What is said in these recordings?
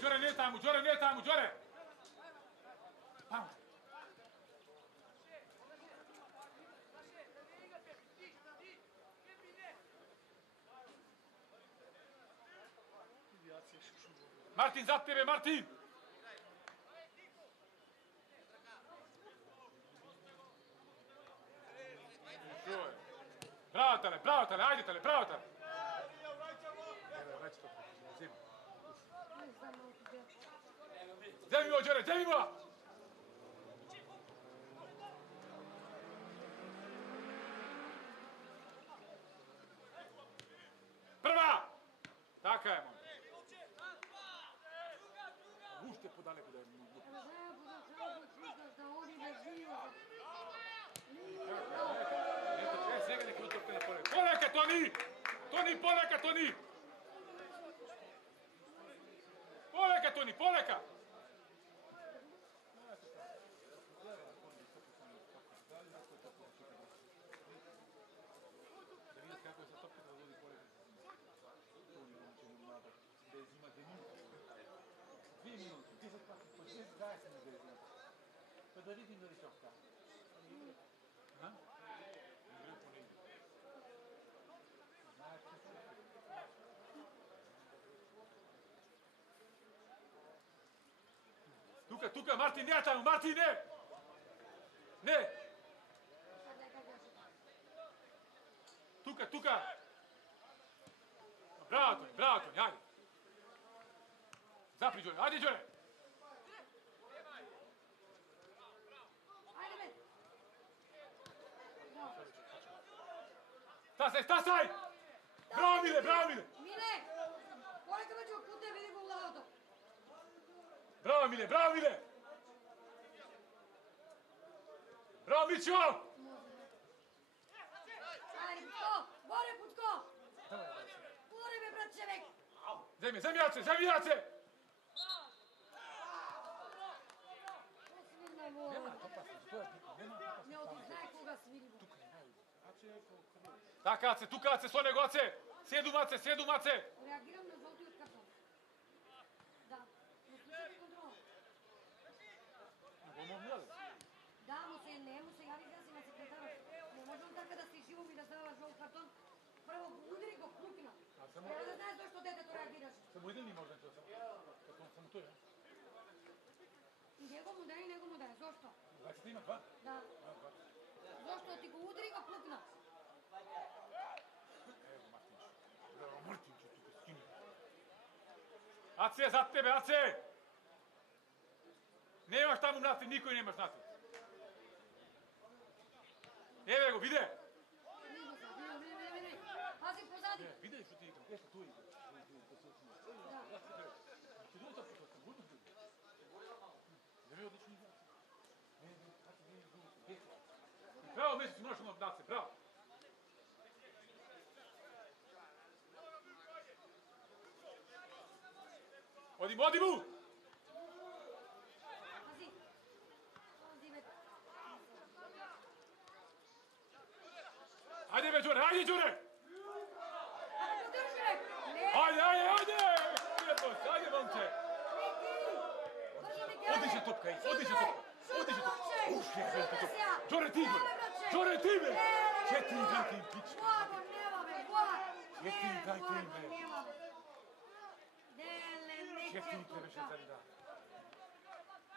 Đore, nije tamo, Đore! Tamo. Martin, za tebe, Martin! Bravo, Tale, ajde, Tale! Zemimo, Đore, zemimo! Prva! Taka je, moj. Ušte podaleko da je mogu. Da oni ne žive. Svega neki utopke na poleka. Poleka, Toni! Toni! Poleka! Da vidite kako je sa topke da vodi poleka. Bez ima 2 minuta, 10 pati, po 6 daje se na 9 minuta. Pa da vidim da li čovka. Ha? Ne gre po negdje. Znaš što se... Tuka, Martin, ne tamo, Martin, ne! Ne! Tuka! Bravo, Toni, ajde! Zapri, Đore, ajde, Đore! Ajde, me! Stasaj! Bravo, Mile! Mile! Poleka među putne, vidi go u auto. Bravo, Mile! Bravo, Mićo! Ajde, Putko! Gore, Putko! Udari me, brat čevek! Zemljace! Nema opasnosti, to je bitno, nema opasnosti. Ne oduzaj koga svirimo. Takace, tukace, sonegoce! Sjedu mace! Reagiram na žolti od kartona. Da, ne slušajte kontrolu. Da, ne mu se javi da si na sekretara. Ne može on tako da si živom i da zdava žolt karton. Prvo udri go krupina. Treba da znaš zašto dete to reagiraš. Samo idem mi možda to samo to je. Njegov mu daje, zašto? Znači ti ima 2? Da. Zašto ti go udri go krupina? Evo Martin će tu skini. Ace, za tebe, Ace! Nemaš tamo mrati, niko i nemaš mrati. Evo go, vide! Vidi. Pazi pozadi. Vide što ti igram, eto tu igram. Ti dođe tako to, budno ti. Da vi odlični igraci. Bravo, Mesec, moraš ono dace, bravo. Odi mu! Pazi me. Ajde, Đure! Podrži me! Ajde! Ajde, momče! Odiže topka! Đore, ti me! Četim, pić! Blago, nema me! Četim, trebeše sad da.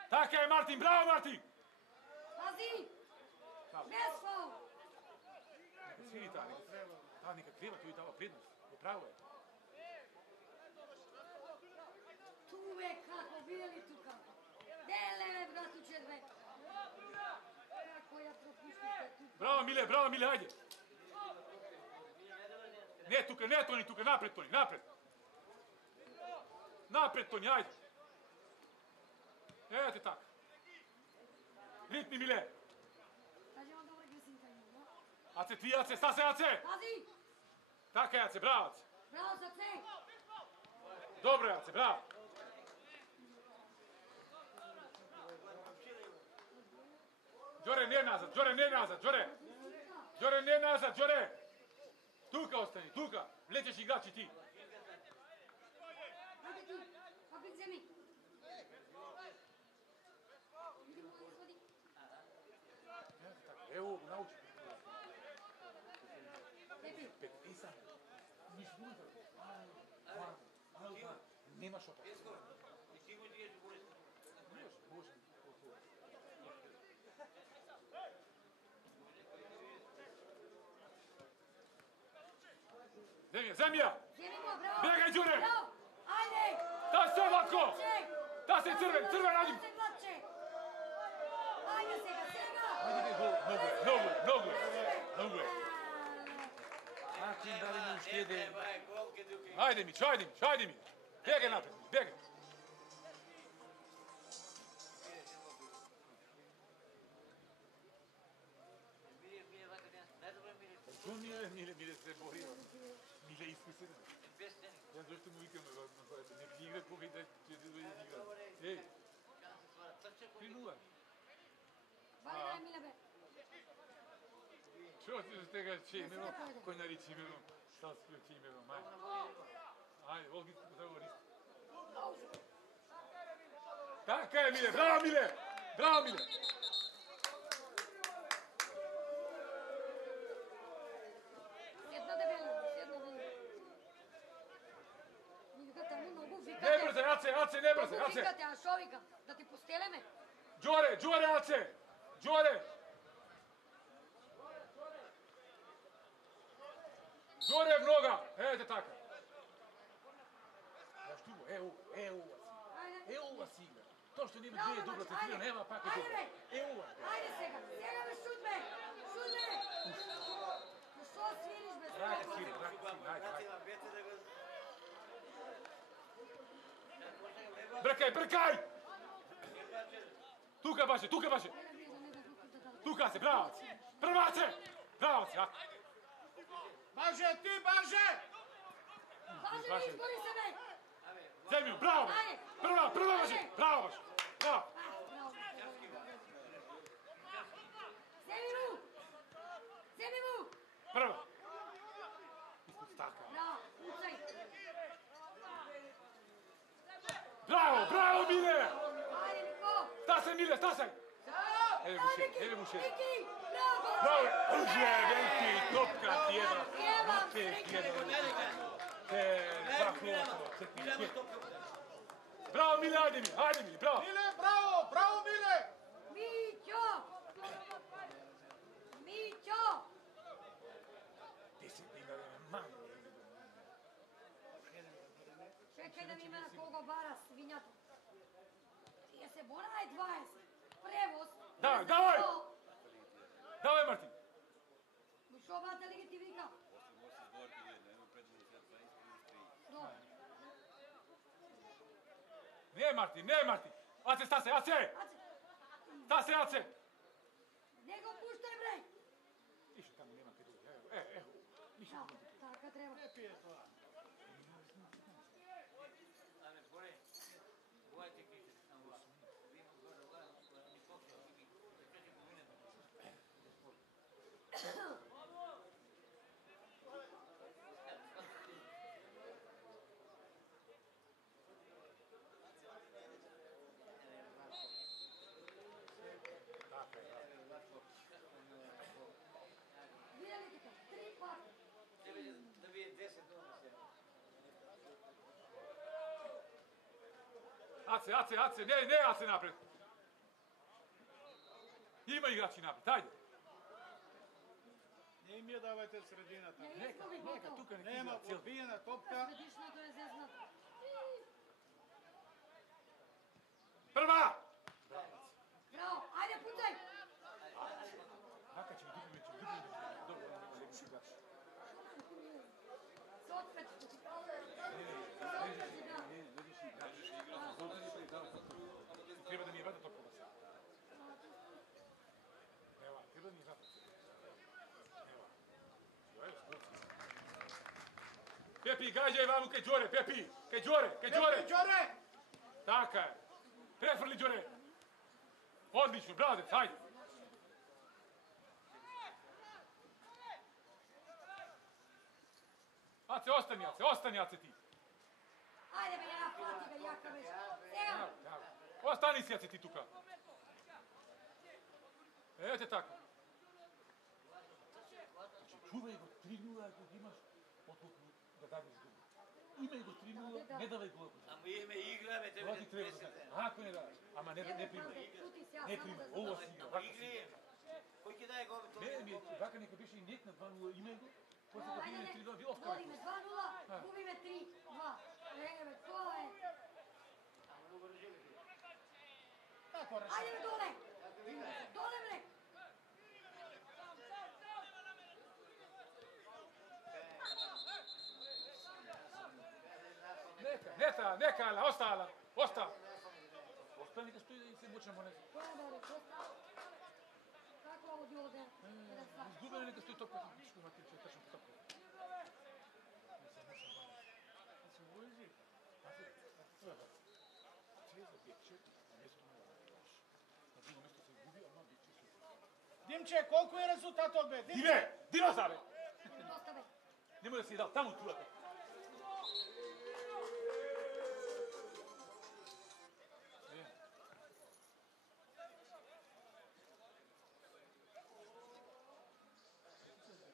Taka je, Martin! Bravo, Martin! Pazi! Bez faul! Svi ta neka kriva tu i dava prednost. Pravo je. Tu je kako, bili tu kako. Dele me, bratu červe. Kako ja propuštite tu. Bravo, Mile, ajde. Ne, Toni, napred, Toni, napred. Napred, Toni, ajde. Evo te tako. Ritmi, Mile. Kaži vam dobro gresinka ima. Ace, ti, sta se, Ace. Pazi. Tako je, Ace, bravo, Ace. Bravo, za sve. Dobro je, Ace, bravo. Đore, ne nazad, Đore. Tuka ostani, tuka. Vlećeš igrači ti. Ajde ti, opet zemi. Evo, nauči. Pepi, I sam. Niš unutra. Nemaš opet. Može. Zemlja! Zjenimo, bravo! Bjegaj, Đure! Bravo! Ajde! Da se ovako! Da se crven radim! Da se glače! Ajde se ga, sega! Nogu je. Način da li mu štijede. Ajde mi. Bjegaj napred, bjegaj. Mile se borio. Mile iskusen. Ja zašto mu vikam, nek igra koga i da će da igra. Ej, 3-0. Vali daj Mile be. Čo ćeš tega čemerom, koji nari čemerom, šta spio čemerom, ajde. Ajde, ovdje ti pozagovor isto. Tako je Mile, bravo Mile! Sjedna debeli. Mi ga tamo nogu vikate. Ne brze, Ace, ne brze, Nogu Ace! vikate, a šovika, da ti postele me. Đore, Ace! Đore mnoga! Evo te tako. Znaš ti ovo, evo vas igra. To što nima dvije dobro tretirano, nema pa kako dobro. Evo vas. Ajde sega me, šut me! Što sviriš bez Raka toga? svira, ajde. Brkaj! Tuka baše! Tuka se, bravo! Prvace! Bravo si, ako! Baže! Baže, izbori se me! Zemlju, bravo! Prva baše! Bravo! Zemimu! Prva! Ispod staka. Bravo, ucaj! Bravo, Mile! Ajde, Niko! Stasaj! Evo mu še. Niki! Bravo! Bravo! Uže, veliki, topka tjeda. Pjevam, Dva klota. Bravo, Mile, ajde mi, bravo! Mile, bravo Mile! Mićo! Disciplina je manje. Čekaj da mi ima na koga bara svinjata. Tije se bonaj 20. Prevoz. Давай, Martin! Što bata li ti vika? Dobro. Ne, Martin! Ace, stasaj! Ace! Nego puštaj bre! Išli tamo, nema te druge. Evo. Išli Da, tamo. tako treba. Vidjeli ste to? 3 pata. Da bi je 10 Ace, ne Ace napred. Ima igrači napred, ajde. Ne im je davajte sredina tamo. Neka, tuka nek Nema, igra cijel. odbijena topka. Središno to je zeznat. Prva! Bravo, ajde pucaj! Haka će mi duplje. Dobro, ne može igrač. Sotpet. Treba da mi je vada topova sad. Evo, treba da mi je vada. Evo, sportski. Pepi, gađaj vamo kaj Đore, Pepi! Kaj Đore! Taka je. Prefrli Đore. Odlično, bravo, dec, hajde. Ace, ostani Ace ti. Ajde be, ja plati ga, jaka već. Evo! Ostani si Ace ti tuka. Evo te tako. 3-0 ako imaš odluku da dadeš gol. Imaj go 3-0, ne davaj gol. Ама име игра, бе, тебе Това ти трябва да знаеш. Ако не даваш, ама не примай. Не примай, ovo си игра. Ама игри, кој ќе даде гол? Не, вака нека беше и нет на 2-0, имай го. После да биде 3-2, ви оставя. Водиме 2-0, губиме 3-2. Леле, тоа е. Tako rešava. Ajde dole! Dole, bre! Neka, ostala. Ostani neka stoji i se mučemo ne. Koja je bre, kosta? Kako ovo bilo da? Izgubili neka stoji topka, što ima tiče, tačno topka. Dimče, koliko je rezultat od be? Dime zabe! Dosta be. Nemoj da si je dal, tamo čuvate. Ne, Simo.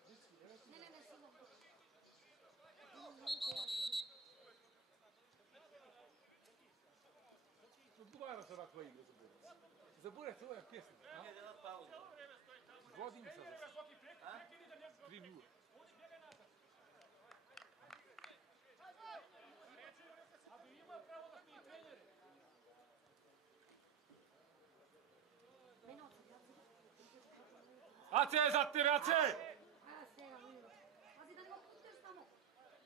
Odgovara se ovakva igra za Burac. Za Burac ovo je pjesma. Ќе дадат пауза. Vodim se za 3-0. Ace, za tebe, Ace! Pazi da ne otpušteš tamo.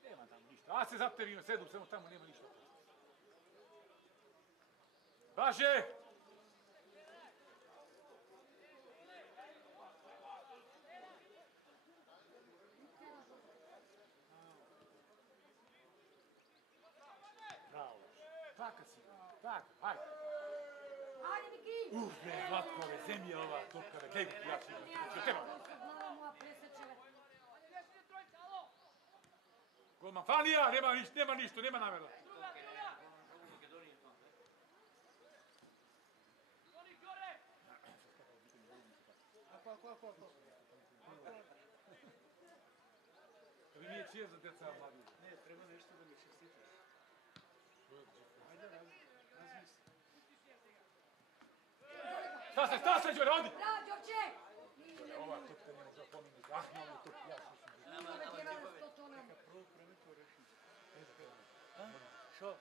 Nema tamo ništa. Ace, za tebe, sedu, samo tamo nema ništa. Važe! Bravo. Taka si. Taka, hajde. Ajde, Miki! Ne, Vlatkove, zemlja ova, topkave, gledaj ti ja si. Što treba? Glava moja presečeve. Golman Fanija, nema ništa, nema namera. Ako. Vi nije čije za deca mladi. Ne, treba nešto da mi čestitaš. Ajde, razmisli. Šta se, Đure, odi! Bravo, Đorđe! Ova topka ne može opomenuti. Ah, ne, ovo topka, ja sam. Ima da tjeva na 100 tona. Prvo to rešim. Шо?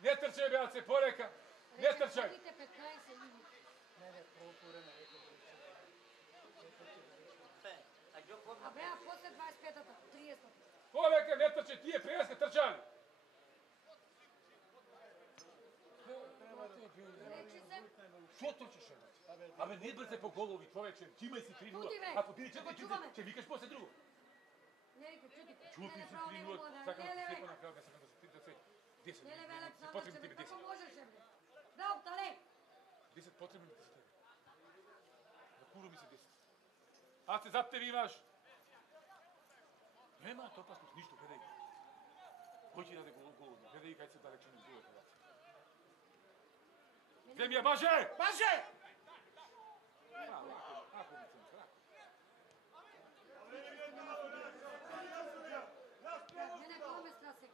Ne trčaj, Beace, poreka! Ne trčaj! Vidite 15 ljudi. Ne, prvo vreme rekao da rešim. Се, а ѓо A кога? bre, a posle 25-ata, 30-ata. Poreka, ne trčaj, ti je prijeska trčali! Reči se, Što trčiš, Evac? Ave, ne brce po golovi, čoveče, čimaj si 3-0. Čuti me, Ako bili nego 4-4, čuva me. će vikaš posle drugo. Neriko, čuti. Čuti si 3-0, sakam ti slijepo na kraju, da se... 10, Nele velek, se potrebno Sandorče, ti 10. kako možeš, bre? Bravo, tale! 10 potrebno ti se tebi. Za kuru mi se 10. Ace, za tebi imaš. Nema to opasnost, ništa, gledaj. Hoći da je gol, gledaj kaj se dalečinu gol. Zemlja, baže! Baže! Ako mi se lako. Mene kome strase.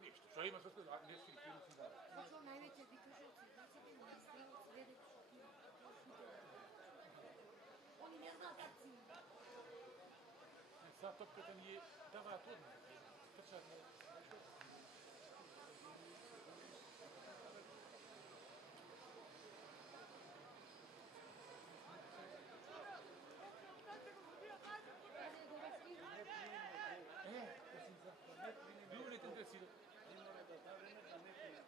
Ništa. Što imaš što ste, ne si film si dali. Počeo najveće vikušovci, znači bi mi strelac vedeći šokira. Oni ne zna tak cilj. Sad topkата ни е дава трудно. Трчат на... Било не те интересира. Не мора да да време да не пие.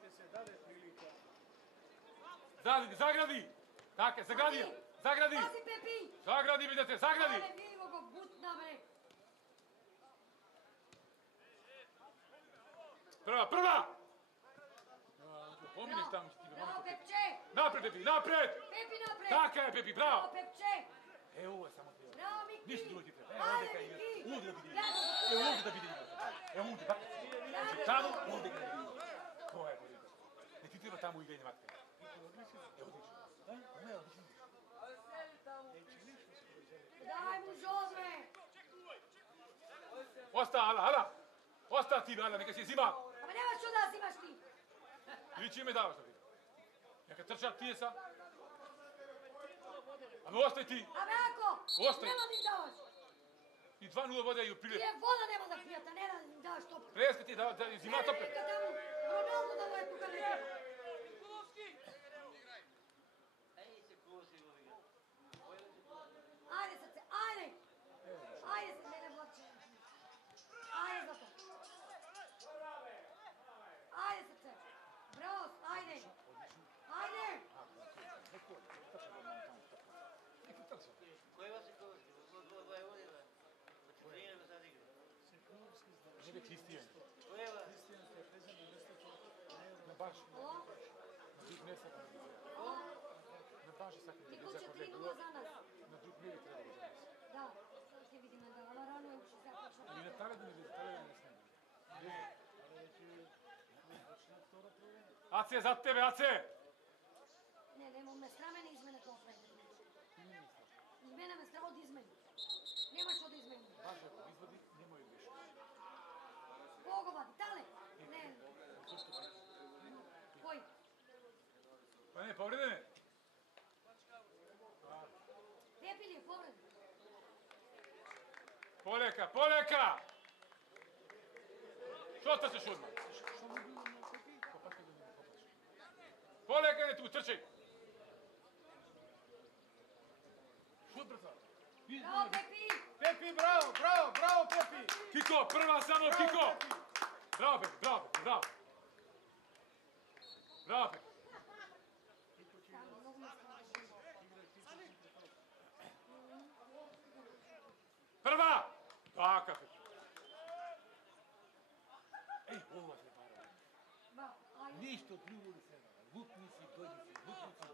Ќе се даде прилика. Загради! Така, загради! Загради! Pazi, Pepi! Zagradi, vidite, zagradi! Ale vidimo go, butna, bre! Prva! Pomineš tamo što ti Bravo, momento. Pepče! Napred, Pepi, napred! Pepi napred! Taka je, Pepi, bravo! Bravo, Pepče! E, ovo je samo treba. Bravo, Miki! Ništa drugo ti treba. E, Ajde, ovdje kaj igra. Miki! Ovdje da vidi. Bravo, E, ovdje da vidi. E, ovdje, baka. Znači, tamo, ovdje ga ne vidi. To je bolje. Ne ti treba tamo igranje matka. E, odlično. E, odlično. Daj mu Osta, hala. Osta ti, hala, neka si zima. Ама нема што да си имаш ти. Ili čime davaš da vidim? Neka trča ti je sa. Ame ostaj ti. Абе ако, Остай. нема да им даваш. I 2:0 vode i u priljepu. Тие вода нема да пијат, а не да им даваш топка. Preska ti da zima tope. Нека таму, Роналдо да му е тука нека. Ej, se kosi ovi. Ајде срце, ајде. Ајде се, не влачи. Ајде за то. Ајде срце. Браво, ајде. Ајде. Koji vas se kosi? Dva je ovdje, da. Treniramo sad igre. Žive Kristijan. Koji vas? Na baš. Ало? Na drug ne sad. Na baš je sad. Ти куче 3:0 за нас. Na drug ne bi trebalo za nas. Да, сега ќе видиме да, ала рано е уште сега почна. Ali na Taledine ne snimaju. Ace, za tebe, Ace! Не, ме срамене измене тоа прави. Измене ме страх од измени. Нема што да измени. Baš ako izvodi, nemaju više. Кого вади? Тале? Не. Кој? Pa ne, povredene. Пепи ли е повред? Poleka, poleka! Što trčeš odmah? Poleka ne tu, trči! Šut brzo! Браво, Пепи! Pepi, bravo, bravo, bravo, Pepi! Kiko, prva samo Kiko! Bravo, Pepi, bravo, Pepi, bravo! Bravo, Pepi! Само многу ме страх. Prva! Taka, Pepi! Ej, ovo se para. Ба, ајде. Ništa drugo ne se da. Lupni si,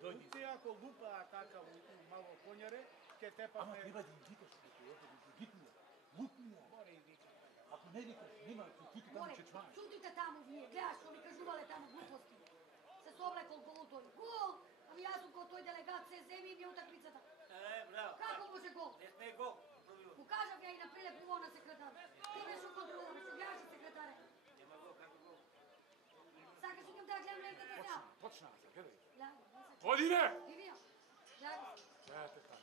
dođi si. Ti ako lupa takav malo konjare, će te pa Ama me... treba da im vikaš Lupnija. Lupnija. Ako ne vikaš, nema čuti tamo Море, će čvanje. чутите таму вие, гледаш што ми кажувале таму глупости. Се соблекол гол тој. Гол! Ами јас сум кој тој делегат се земи ми утакмицата. Bravo. Како може гол? Ne sme gol. Probio. Го кажав ја и на прилеп уво на секретар. Ти беше контролиран, се гледаш секретаре. Nema gol, kako gol? Сакаш идем да гледам лентата сега. Počna se, gledaj. Гледај, не се чу. Godine! И вие. Гледај. Gledajte tako.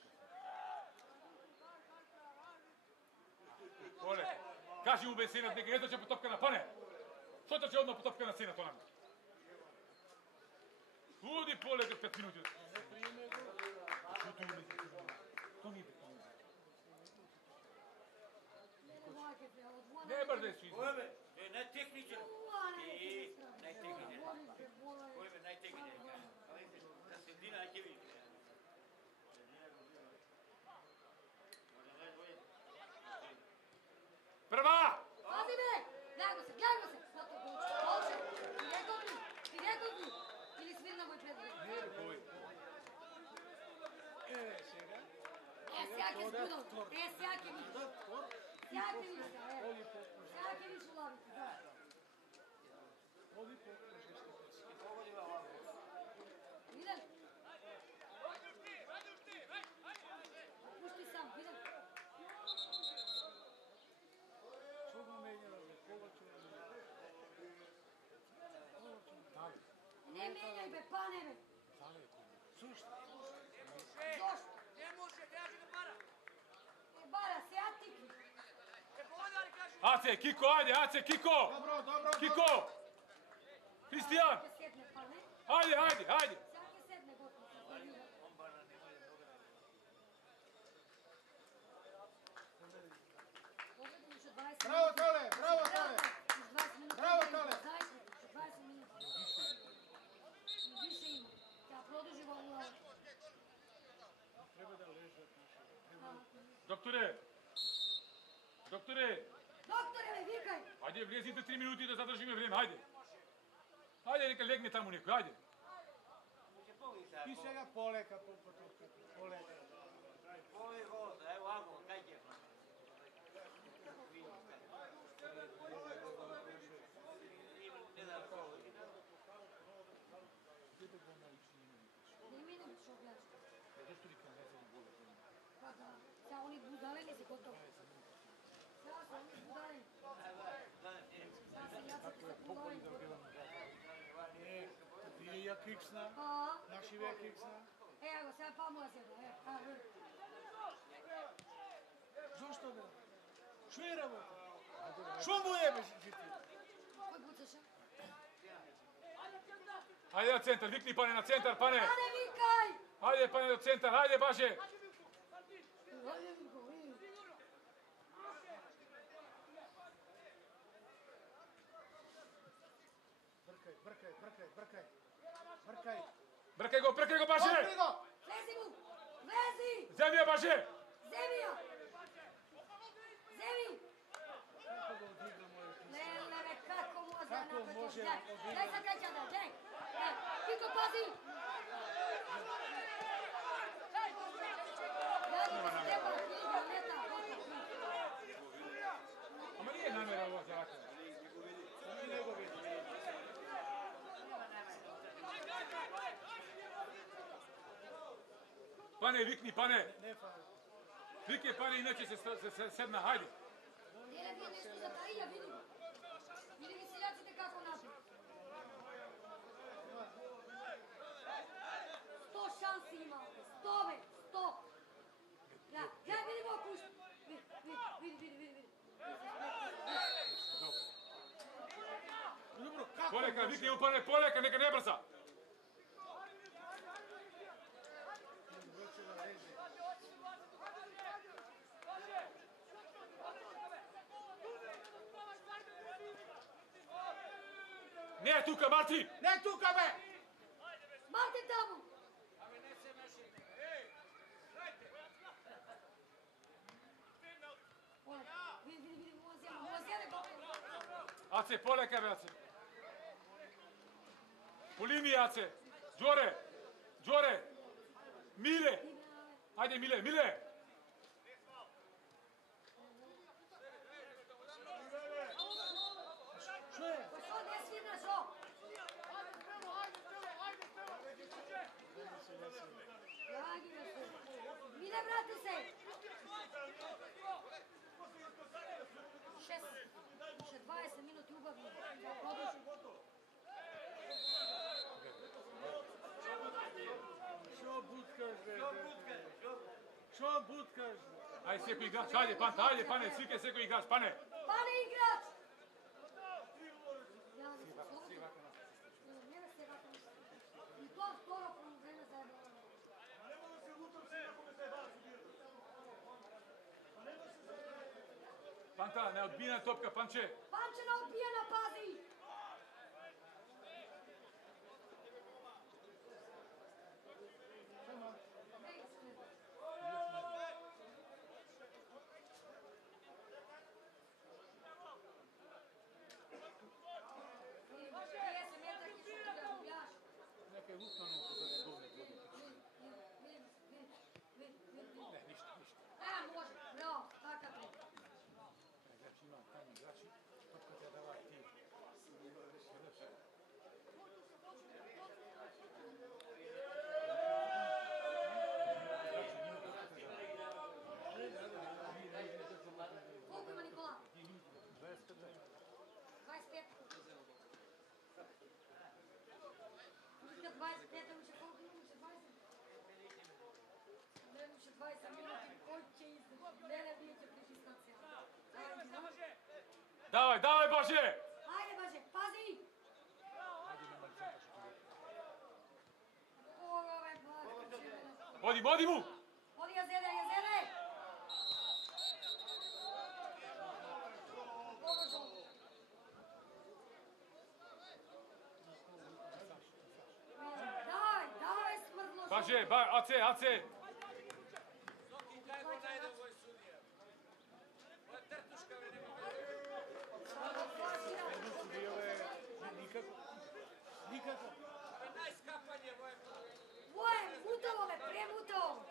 Ole, kaži mu bez sena, neka ne dođe potopka na pane. Što to će odmah potopka na sena, to nam? Budi pole do 5 minuti. Što tu ne to nije bitno. Ne baš da su izmeni. Ojme, to je najtehničan. I najtehničan. Ой, Ojme, najtehničan. Da se Dina neće vidjeti. Prva! Пази ме! Гледај го се, гледај го се! Свато голче, голче! Ти рекол ги! Или свирна го и предвид? Ne, boj. Сега. Сега ќе сбудам. Сега ќе ви. Сега ќе ви се, Сега ќе ви сулавите, да. Ови покажеш ще Видели? Пушти сам, видели? Što ga menja, Kovaču? Dali. Не менјај бе, пане бе! Dali je kod. Sušta. Зошто? Е, бара, сега тикни. Ace, Kiko, ajde, Ace, Kiko! Dobro, dobro, Kiko! Kristijan! Ќе седне, пане. Ajde, ajde, ajde! Сега ќе седне, готово. Погледам уште 20 Bravo, Tole, bravo, Tole. Браво, Толе! 20 минути. И више има. Тя продължи во нула. Treba da ležat naše. Doktore! Doktore! Докторе, бе, викај! Ajde, vlezite 3 minuti da zadržime vrijeme, ajde! Ajde, neka legne tamo neko, ajde! Ti сега полека, полека. Ovo je gol, evo ovako, kaj će? Ne da gol. Не минем што гледаш. Doktore, kad ne znam bolje. Па да. Сега они будалени се готови. Сега се они будалени. pokolji da gledamo. Ti je ja kiksna, naši ve kiksna. Evo, sad pa moja zeda, evo. Zašto ga? Što je работа? Što mu jebeš ti? Koji bucaš? Ajde na centar, vikni pane na centar, pane! Pane, vikaj! Ajde pane do centar, ajde Baže! Brkaj. Brkaj go Baže! Lezi mu! Lezi! Zemlja Baže! Zemlja! Zemi! Lele, kako može napraviti? Daj sad treća da, daj! Kiko, pazi! Radite se treba da knjiga, leta, Ama nije namjera ovo zakon. Pane, vikni, pane! Vikni, pane, inače se sedna, hajde! Dijele bi je nešto zatarija, vidim. Ili mi seljacite kako naprijed. 100 šansi imate, 100. Gledaj, vidimo opušti. Vidi. Poleka, vikni u pane, poleka, neka ne brza! Ne tuka, Martin! Ne tuka be! Martin tamo! Vidi, moja sjede. Ace, poleka be, Ace! Po liniji, Ace! Đore! Mile! Ajde, Mile! Što je? Pa što ne svirnaš o? Mile, vrati se! 20 minuti ubavimo. Što butkaš? Ajde, seko igrač, ajde, pane, svike seko igrač, pane! Pane igrač! I to skoro vreme zajedno. Panta, neodbijena topka, Panče! Pančina odbijena, pazi! Neka je Lukmanu pozad govne godine. Ne, ništa. Može, bravo, takav je. Igrač ima tamo igrači, topka te dava ti. Koliko ima Nikola? 25. 25. Uđe 25, uđe koliko ima? Uđe 20? Ne, uđe 20 minuti, koji će izdati? Mene bijeće prišistacija. Dawaj, Baže! Ajde, Baže, pazi! Ove, Baže. Odi mu! Odi Jazere! Daj, smrdno! Baže, AC! Nikako. Voje, mutovo me, premutovo!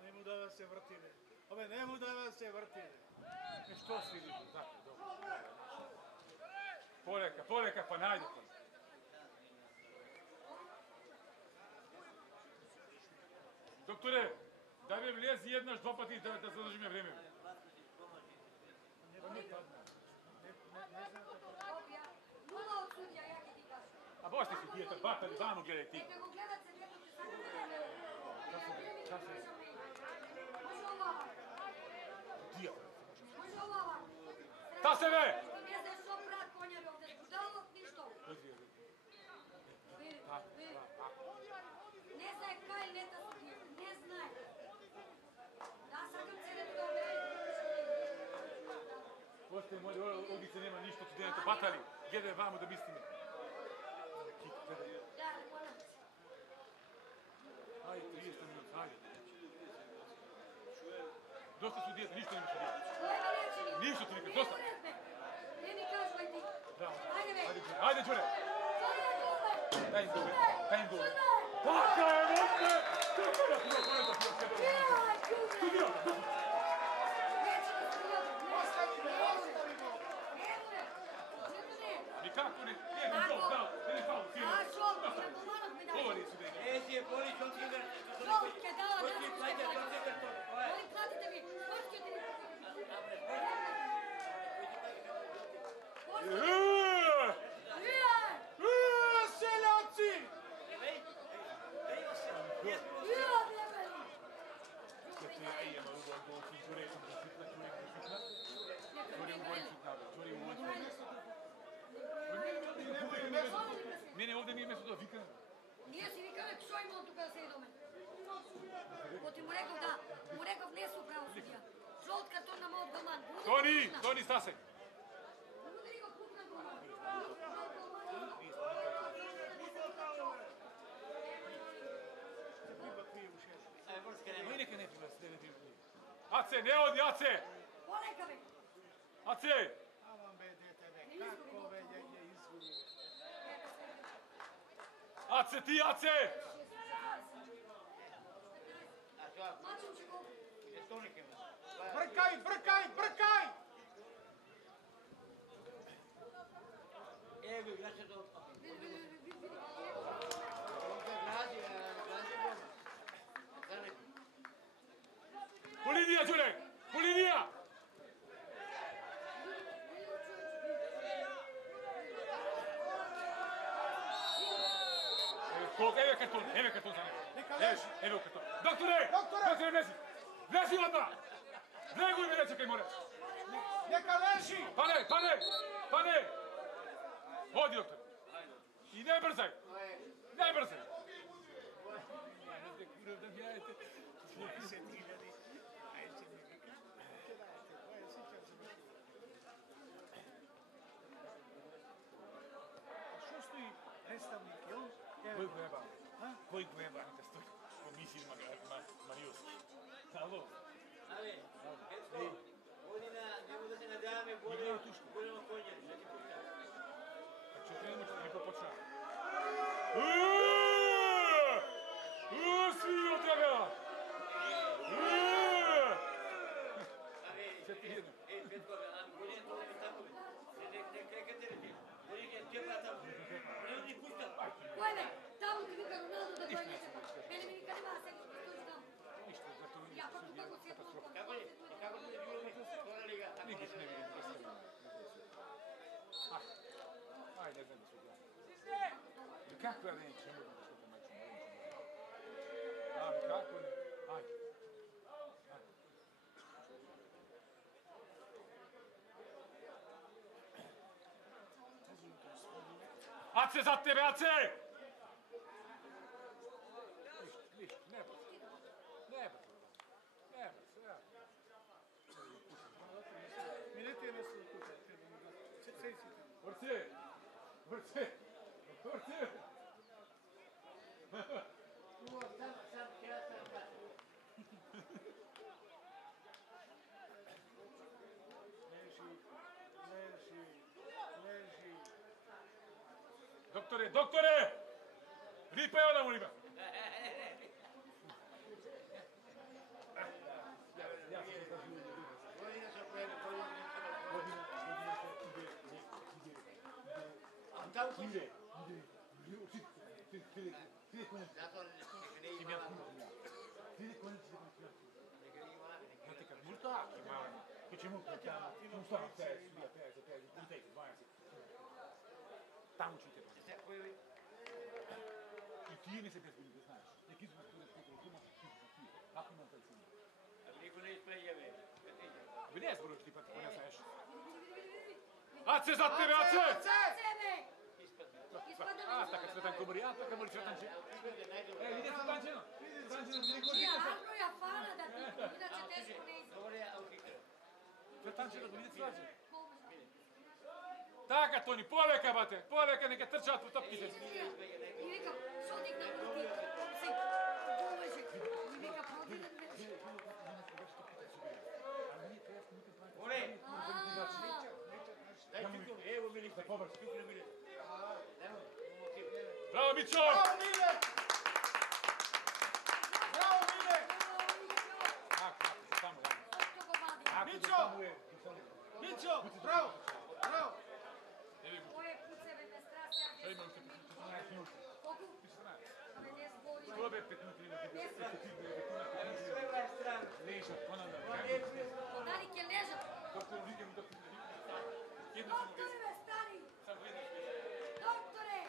Nemu da vas se vrtine. Što si vidio? Tako, dobro. Poleka, pa najde. Doktore, daj mi vlijezi jednaš dva pati da zadržim ja vrijeme. A boš ti si djetar, batali, vamo gledaj ti. Ta se ve! Ne znaj kaj leta su ti, ne znaj. Ja sakam cene toga Postoje moje, ovdje se nema ništa, tu djeto batali. Gledaj vamo da misli mi. Hajde, 30 minuta, hajde. Dosta su djeta, ništa nemaš djeta. Ništa ti nikad, dosta. Meni kažu, aj ti. Bravo. Ajde, ve. Ajde, Đure. Daj im dole, daj im dole. Sada! Taka je, možete! Studio! Nikako ne, jedan šov, dao, jedan faul, fino. A šov, jedan pomanog mi daj. Govori su da je. Esi, boli, što ti igra? Šovke dala, Ko ti plaća, što ti igra to? Molim, platite mi, šovke ti mi. Seljaci! Mene ovdje nije mjesto da vikam. Nije si vikao, nek što imao tu kada se do mene. Ko ti mu rekao da, mu rekao ne su pravo sudija. Žolt karton na moj golman. Toni, stasek. Udari go krupna golman. No i neka ne pila se, ne pila. Ace, ne odi, Ace! Poleka me. Ace! A vam be dete, kako ve je izgubio. Ace, ti, Ace! Mačem će go. Brkaj, brkaj, brkaj! Evo, ja se to... Polidija, Đure! Polidija! Evo je karton za mene. Evo je karton. Doktore! Doktore, vlezi! Vlezi odmah! Vleguj me, neće kaj moraš! Neka leži! Pane! Vodi, doktor! I ne brzaj! Ne brzaj! Što stoji predstavnik, jel? Koji gleba? Da stoji komisiji Mariuski. Alo? Ale, Petko, oni ne budu se nadame, budemo konjeri, da ti puštam. Če krenemo, če ne počnemo. Svi od tebe! Petko, budem to ne tako bi. Ne krekate reći. Budem je tjepla tamo. Ne ti puštam. Pojme, tamo ti vika Ronaldo da to neće. Mene mi nikad nema se stoji tamo. Ja pa tu tako sjetno. Kako ti je bilo mi? Skora liga. Nikis ne vidim, da se aj, ne znam da su gledali. Kako ja neće, ne mogu da što pomaču. Kako ne? Aj. Ace za tebe, Ace! Ništa, ne brzo. Minete nas kuća. Vrce! Sam kjera sam da. Leži. Doktore! Ripaj ona, molim vas! Zato neka ne ima Znate kad multaki mali, che c'è molto chiaro, non sto a te, vai. Tamo ćete pa. I ti ne se bez bude, znaš. Neki su kuma, kako imam taj sin? niko ne ispređeve. Gdje zbroš ti pa ti poneseš? Ace za tebe, Ace! A, tako Svetan Komorijat, tako moli Svetanče. Vidje Svetančino. Svetančino, vidi ko Ja, Andro, ja fana da ti, inače teško ne izgleda. Dobre, a ukikre. Svetančino, vidi Svetanče. Така, Тони, полека, бате, полека, нека трчат по топките. И вика, шодик на груди, си, гумеше. И вика, продидат ме. Оре! Дай тюкно, ево мили, Да побърз. тюкно мили. Браво, Мичо! Bravo, Mile! Bravo, Mile! Ако, само, Što go vadi. ако, Мичо! само е. Mićo, bravo! Bravo! Moje puceve me strasi, ja Šta ima gdje ušte sam 15 minuta? Koliko? Ali ne zbori. Što be 5 minuta ima? Leža, ponavlja. Danik je ležao. Доктор, викам, доктор. Jedna sam Doktore me stani! Sam gledaš. Doktore!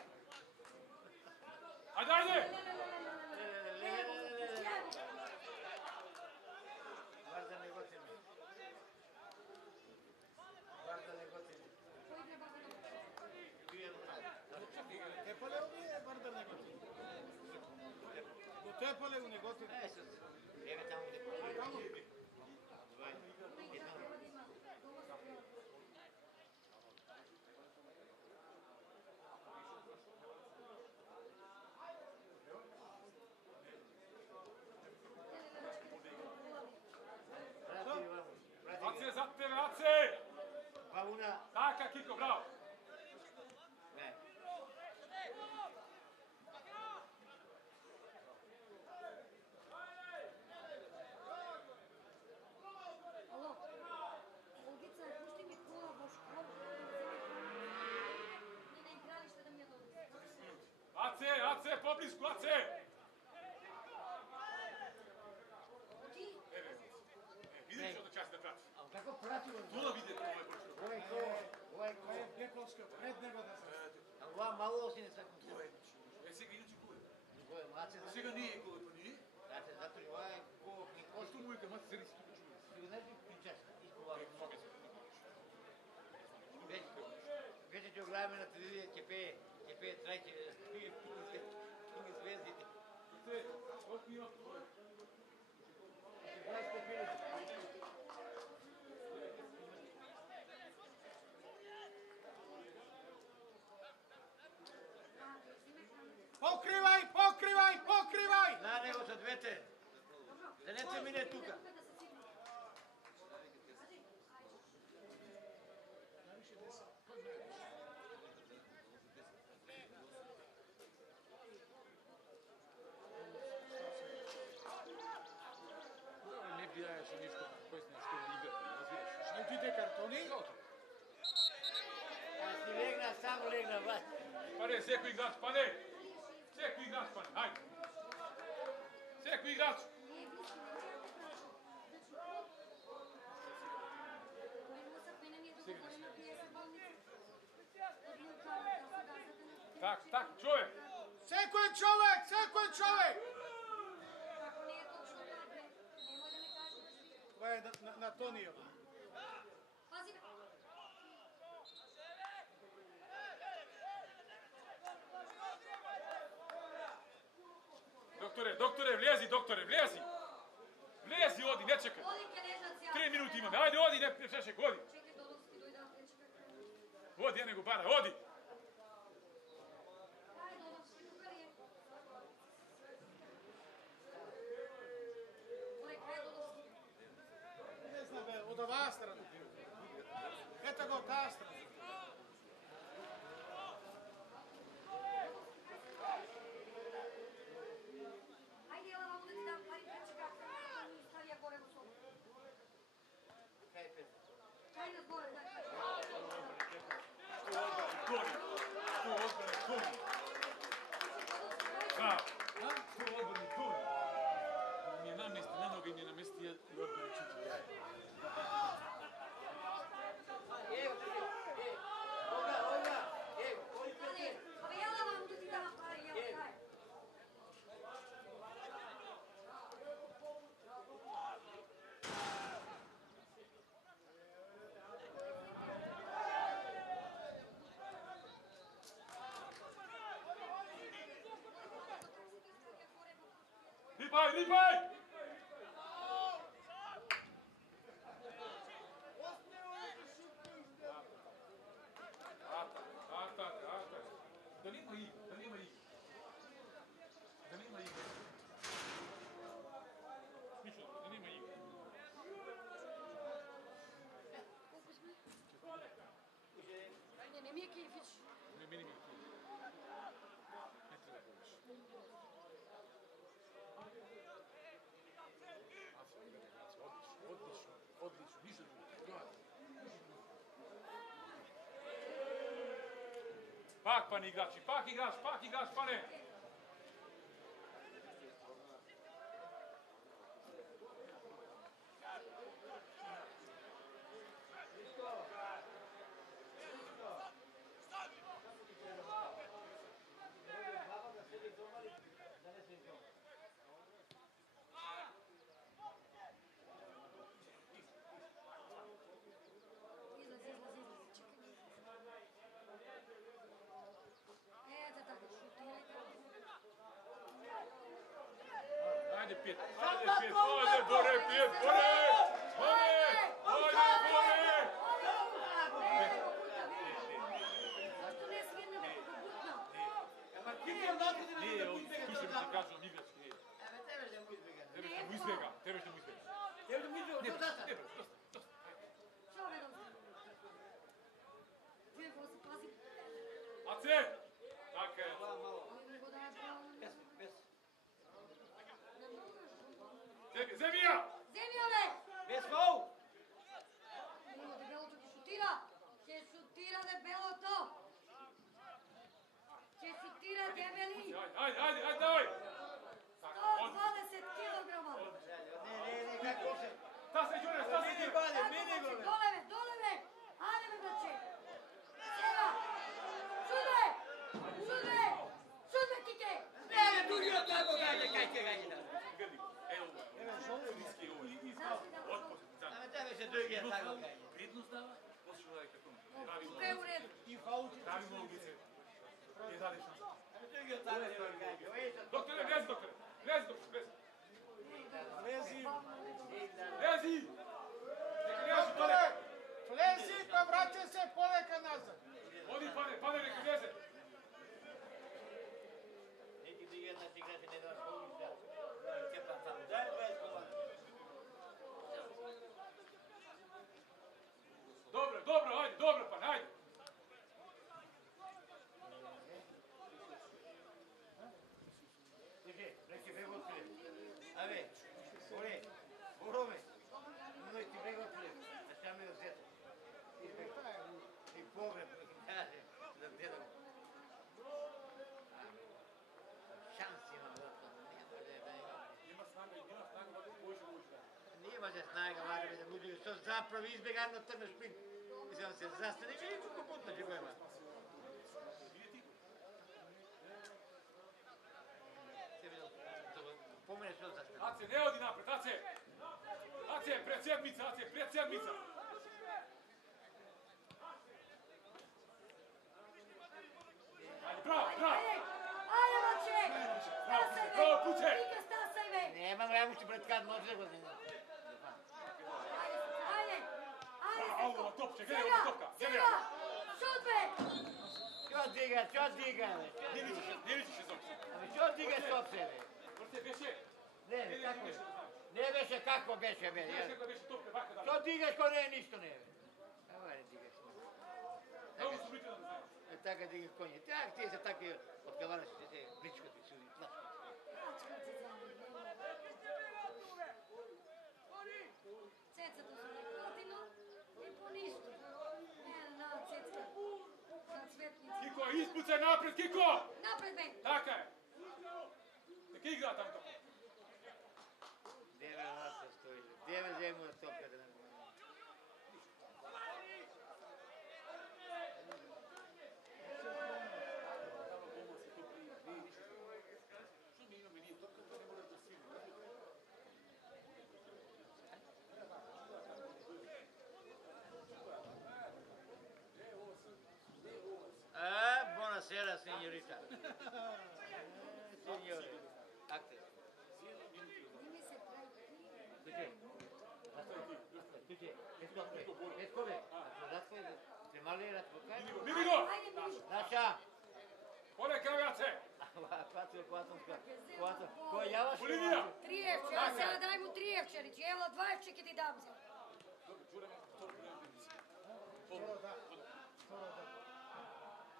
Ajde, ajde! Evo, evo. Guarda le gotine. Guarda le gotine. Koji treba da Qui è un Te pole ovdje, guarda negotine. Do te pole u negotine. Adesso deve tamo di qua. Vai. Brati, vamo. Brati. Ace za tebe, Ace! Va una. Taka, Kiko, bravo! Ne. Alo, Olgica, pušti mi kola Boškova. Ni na igralište da mi je dobro. Ace, Ace, poblisku, Ace! Ti? Vidiš što čas da prati. A kako pratimo? Tu da vidite ovaj Boško. Ovaj ko. Gekovska, pred nego da se... A ova malo si ne sa kom. Сега иначе кой? Кой млад се. Сега не е кой, па не е? Значи зато и ова е ко Още му е към аз седи си тук чули. Ти не ти пинчаш. Изкова. Вече ќе гледаме на телевизија ќе пее трајче. Кинги звездите. Те, колко има? Покривай, покривай, покривай! На него со двете. Да не се мине тука. Не бираеше нищо, кой знае, що да играта, разбираш. Жълтите картони? Аз си легна, само легна вас. Пане, всеки играч, пане! Всеки играч, пане, хайде! Всеки играч! Так, човек! Секој човек, секој човек! Ako nije točno tako, nemoj da mi kažeš da si... Това е на Тонио. Pazi me! Doktore, vlijezi, doktore, vlijezi! Vlijezi, odi, ne čekaj! Odi Kenežac, ja... 3 minuti imam, ajde, odi, ne češek, odi! Čekaj, Dodovski, dojde da kreće kako... Odi, ja nego bara, odi! Kaj, Dodovski, tukar je? Ой, kaj je Dodovski? Не знам бе, од оваа страна. Ето го од таа страна. Ajde, jela, vamo da ti dam pari kreće kako mi stavija gore u sobu. Кај пет. Kaj nas gore, daj. Odi, što odbrana Pepin je namestio i odmah učiti. Evo, Olga, evo, koliko je? Pa jela vam da ti dam pari, evo, daj. Ripaj, ripaj! Atak. Da nema igre. Mišo, da nema igre. Ne mi je Kifić. Meni mi je to. Ne treba više. Odlično, ništa drugo. Pak, pani igrači, pak igrač, pane! Ajde, Bore, Pjet, Zašto ne svirne da pogutno? Ma ti je onako da Nije, ne bude slušaj mi se kažem, igrački nije. trebaš da mu izbjega. Trebaš da mu izbjega. Trebaš da mu izbjega, to dosta. Što me dom? Čujem, ovo se pazi. Ace! Tako je. Malo. Ovo nego da je pravo. Bez. Zemija! Zemljove! Bez faul. Evo, debelo to šutira. Će šutira debelo to. Će šutira debeli. Ajde, давай! 120 kilograma. Ne, kako se. Šta se Đure, šta se Đure? Doleve! Ajde me braće! Sjeva! Šudme, Kike! Ne, dužio tako gađe, kaj. Evo, sudijski ovo, otpust. Ama tebe se dužio tako gađe. Prednost dava, poslije što radi karton. Sve je u redu. Pravimo ovu lice. Je dali šansu. Dužio tako gađe. Doktore, rezi, doktore. Rezi. Neka reži tole. Lezi pa vraća se poleka nazad. Odi, pane, neka reze. Neki bi jedna igrači ne daš povući da kepa tamo. Daj 20 kola. Dobro, pane, ajde. Neki prego otprilje. Ave, Borome, nemoj ti prego otprilje. Da šta mi osjeti. I pogled, kaže, da gledam. Šans imam za to, Ima snaga, ovako može ući. nije može snaga, važno da budu, što zapravo izbjegano trno špin. Mislim, on se zastane, vidi kako putno će gojima. Pomene što zastane. Ace, ne odi napred, Ace, pred sedmica. Bravo! Ajde, braće! Stasaj Bravo, me! puće! Kike, stasaj me! Nemam, ja mušti pred kad može nego. Ajde! Ovo, topče, gledaj ovo topka. Sjeva! Šutme! Čo diga? Ne vidiš se zopće. Čo diga stopce? Vrte, beše. Ne, kako? Ne beše kako beše meni. Beše kako beše topke, baka da. Čo digaš ko ne, ništa ne. Evo ne digaš. Evo su biti da znaju. Tako diga konje. Tak ti se takvi odkavaraš se bličkati su i plačkati. Ceca tu su nekratino i po ništa. Ne, cecka. Sad svetnici. Kiko, ispucaj napred, Kiko! Napred, be! Taka je. Neka igra tam to. Nevjerovatno. Gdje me zajemo na topka da nam... Buonasera signorita. Signore. Acte. Vivigo! Lascia! Poleka, ragazze! 4, ko ja vaš... Bolivija! Trijevče, ja se daj mu trijevčerić, evo 20 ti dam se.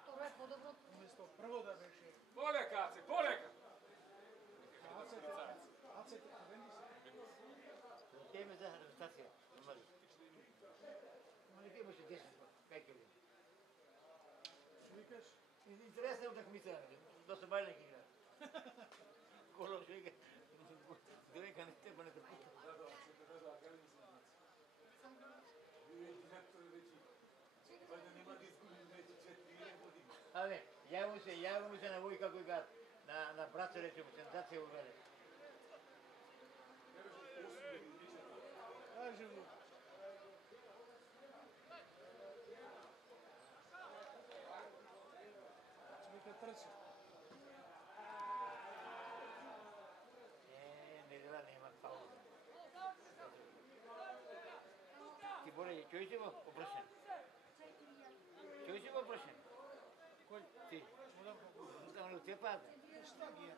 To je podobno. Umjesto prvo da beše. Poleka, poleka! Acet, vendi se. Teme za reprezentacija. Mali ti imaš 10, kaj keli. Što vikaš? Interesna utakmica, dosta bajnik igra. Kolo šega. Devojka ne treba ne da puta. Абе, явно му се на Войка кој гад, на брат се рече, сензација ураде. Kaže mu. Čovjeka trči. Nema pauze. Ti Bore, čuješ li oprošen? Čuješ li oprošen? Koji? Ti. Tamo te pada. Šta gdje?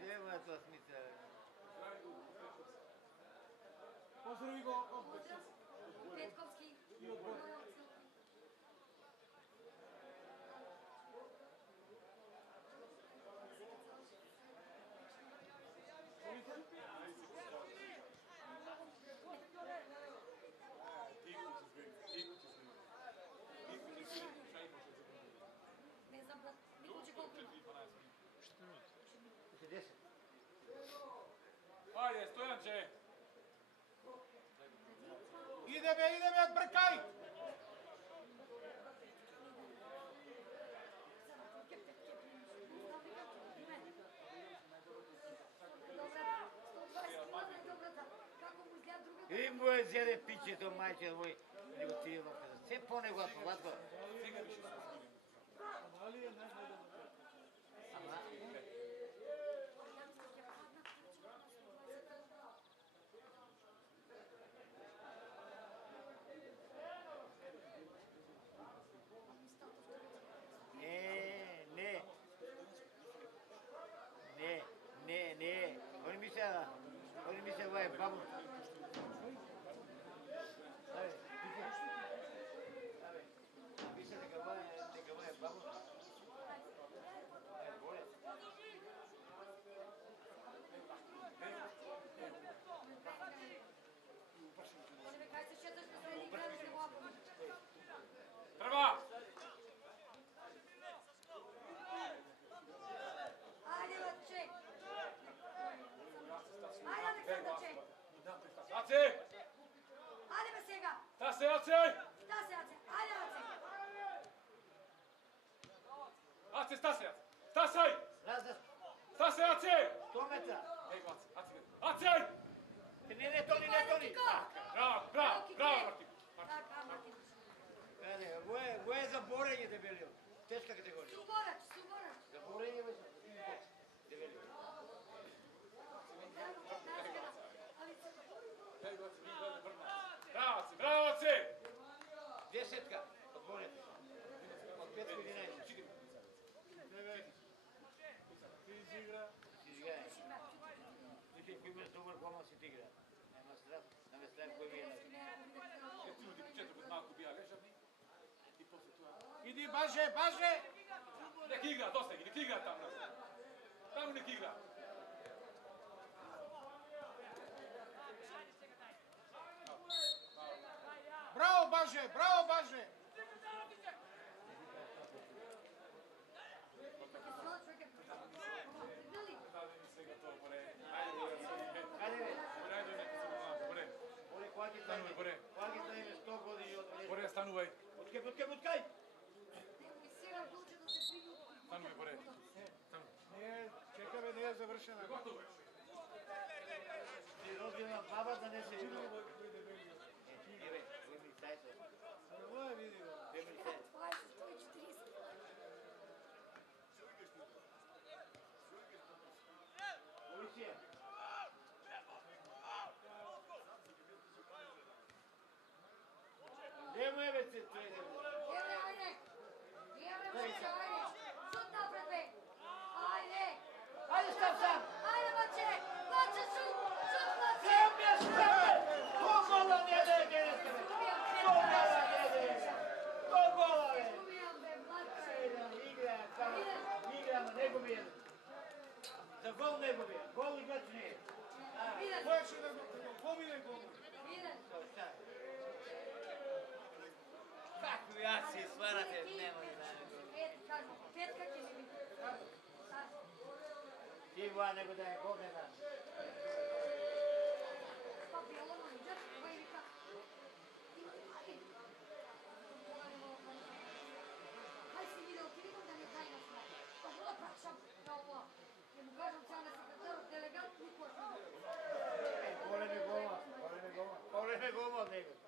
Zemlja to smica. Pozdravi go. Petkovski. I odbor. Ne znam, niko će koliko ima. 10. Ajde, Stojanče! Ide me, odbrkaj! I moje zjede piće to majče moj, nego ti je lopta. Sve po nego vatko. Ali je najbolje. Ne. Oni mi se vaje babu. Prva! Ajde, Vatče! Ajde, Aleksandar, Ace! Ajde, Besega! Ta se, Ace! Sta se, Ace! Ajde, Ace! Ace, sta se, Ace! Sta se! Razda, Sta se, Ace! 100 metra. Ej, Ace! Ace! Ne, Toni. Bravo, Martin! Така, Martin. Kade, ovo je za borenje debelio. Teška kategorija. Suborac! Za borenje već debelio. Bravo, Ace! 10 od borete. Od 5 do 11. 9. Ti izigra. Znači, koji imaš dobar pomoć si ti igra. Nema strah, nema strah koji mi je. Idi, baže! Nek igra, dosta ih, nek igra tamo. Tamo nek igra. Bravo, baže! Kade, Butkaj! Nemoj sira dođe da se priju. Stanu mi pored. Stanu. Čekaj me, nije završena. Gotovo je. Ti rođena baba da ne se vidio. Evo, uzmi taj se. Ovo je vidio. Uzmi taj. 20, to je 40. Policija. Gdje mu je već se to ide? Jevre, ajde! Jevre, Mače, ajde! Šut napred, be! Ajde! Ajde, stav sam! Ajde, Mače! Mače, šut! Šut, Mače! Zemlja štape! Ko gola ne dede? Ko gola ne dede? Ko gola ne? Ubijam, be, Mače! Igramo, ne gubi jedan. Za gol ne gubi, gol igrač nije. Idem! Hoće da pomine gomu. Idem! Kakvi akcije stvarate, nemoj da ne govorim. Petka će mi biti. Sad. Ti va nego da je gol ne da. Pa bilo nam iđer, vojnika. Kaj si vidio, ti vidim da ne kaj nas ne. Pa vrlo praćam na ovo. Ne mu kažem sam na sekretaru, delegat, niko. Voleme goma, voleme goma. Voleme goma od nego.